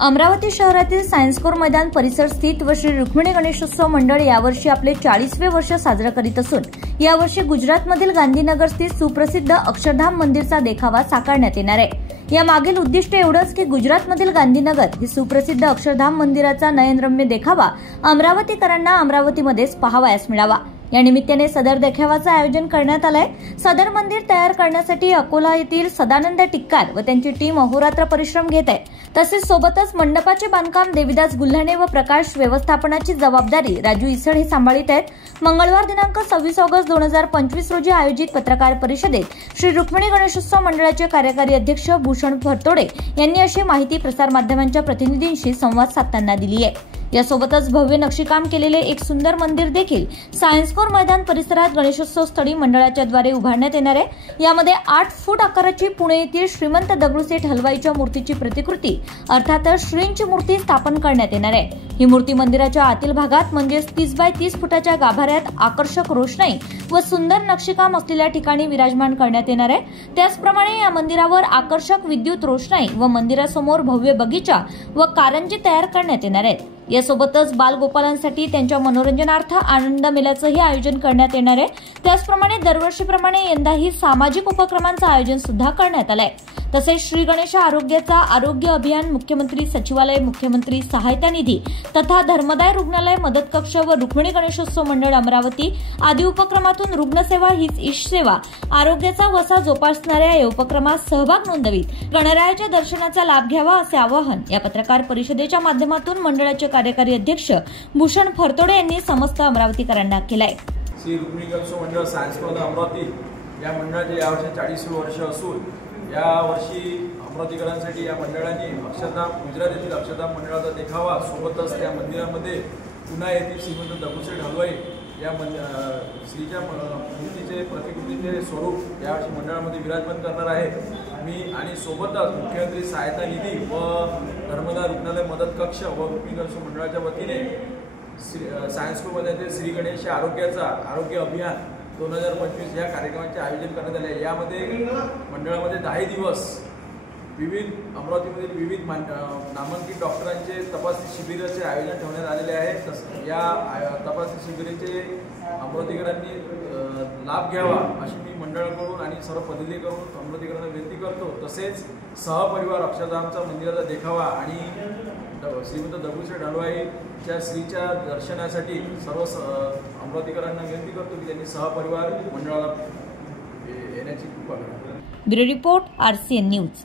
अमरावती शहरातील science core मैदान परिसर स्थित व श्री रुक्मिणी गणेशोत्सव मंडळ यावर्षी आपले 40वे वर्ष साजरे करीत असून यावर्षी गुजरातमधील गांधीनगर स्थित सुप्रसिद्ध अक्षरधाम मंदिरचा देखावा साकारण्यात येणार आहे। या मागील उद्दिष्ट एवढंच की गुजरातमधील गांधीनगर ही सुप्रसिद्ध अक्षरधाम मंदिराचा नयनरम्य देखावा अमरावतीकरांना अमरावतीमध्येच पाहावयास मिळावा। या निमित्ताने सदर देखावाचे आयोजन करण्यात आलंय। सदर मंदिर तयार करण्यासाठी अकोला येथील सदानंद टिक्कार व त्यांची टीम अहोरात्र परिश्रम घेत आहे। तसेच सोबतच मंडपाचे बांधकाम देविदास गुल्हाणे व प्रकाश व्यवस्थापनाची जबाबदारी राजू इसळ हे सांभाळीत आहेत। मंगळवार दिनांक 26 ऑगस्ट 2025 रोजी आयोजित पत्रकार परिषदेत श्री रुक्मिणी गणेशोत्सव मंडळाचे कार्यकारी अध्यक्ष भूषण फरतोडे यांनी अशी माहिती प्रसार माध्यमांच्या प्रतिनिधींशी संवाद साधताना दिली आहे। यासोबतच भव्य नक्षीकाम केलेले एक सुंदर मंदिर देखील सायन्स कोर मैदान परिसरात गणेशोत्सव स्थळी मंडळाच्या द्वारे उभारण्यात येणार आहे। यामध्ये 8 फूट आकाराची पुणे येथील श्रीमंत दगडूशेठ हलवाईच्या मूर्तीची प्रतिकृती अर्थातच श्रींची मूर्ती स्थापन करण्यात येणार आहे। ही मूर्ती मंदिराच्या आतील भागात म्हणजेच 30 बाय 30 फुटाच्या गाभाऱ्यात आकर्षक रोषणाई व सुंदर नक्षीकाम असलेल्या ठिकाणी विराजमान करण्यात येणार आहे। त्याचप्रमाणे या मंदिरावर आकर्षक विद्युत रोषणाई व मंदिरासमोर भव्य बगीचा व कारंजी तयार करण्यात येणार आहेत। यासोबतच बालगोपालांसाठी त्यांच्या मनोरंजनार्थ आनंद मेळ्याचेही आयोजन करण्यात येणार आहे। त्याचप्रमाणे दरवर्षीप्रमाणे यंदाही सामाजिक उपक्रमांचे आयोजन सुद्धा करण्यात आले आहे। तसेच श्री गणेश आरोग्याचा आरोग्य अभियान, मुख्यमंत्री सचिवालय, मुख्यमंत्री सहायता निधी तथा धर्मदाय रुग्णालय मदत कक्ष व रुक्मिणी गणेशोत्सव मंडळ अमरावती आदी उपक्रमातून रुग्णसेवा हीच ईश सेवा, आरोग्याचा वसा जोपासणाऱ्या या उपक्रमात सहभाग नोंदवीत गणरायाच्या दर्शनाचा लाभ घ्यावा असे आवाहन या पत्रकार परिषदेच्या माध्यमातून मंडळाचे कार्यकारी अध्यक्ष भूषण फरतोडे यांनी समस्त अमरावतीकरांना केले। श्री रुक्मिणी गणेशोत्सव मंडळ सायन्स कोर अमरावती या मंडळाचे यावर्षी 40वे वर्ष असून या वर्षी अमरावतीकरांसाठी या मंडळाने अक्षरधाम गुजरात येथील अक्षरधाम मंडळाचा देखावा, सोबतच त्या मंदिरामध्ये पुणे येथील श्रीमंत दगडूशेठ हलवाई या श्रीच्या मूर्तीचे प्रतिकृतीचे स्वरूप यावर्षी मंडळामध्ये विराजमान करणार आहे मी। आणि सोबतच मुख्यमंत्री सहायता निधी व धर्मदाय रुग्णालय मदत कक्ष व रुक्मिणी गणेशोत्सव मंडळाच्या वतीने सायन्स कोरमध्ये श्री गणेश आरोग्याचा आरोग्य अभियान 2025 या कार्यक्रमाचे आयोजन करण्यात आले। यामध्ये मंडळामध्ये 10 दिवस विविध अमरावतीमधील विविध नामांकित डॉक्टरांचे तपासणी शिबिराचे आयोजन ठेवण्यात आलेले आहे। या तपासणी शिबिराचे अमरावतीकरांनी लाभ घ्यावा अशी मी मंडळाकडून आणि सर्व पदाधिकाऱ्यांकडून अमरावतीकरांना विनंती करतो। तसेच सहपरिवार अक्षरधामचा मंदिराचा देखावा आणि श्रीमंत दगडूशेठ हलवाईच्या श्रीच्या दर्शनासाठी सर्व अमरावतीकरांना विनंती करतो की त्यांनी सहपरिवार मंडळाला येण्याची कृपा करावी। Bureau report RCN news.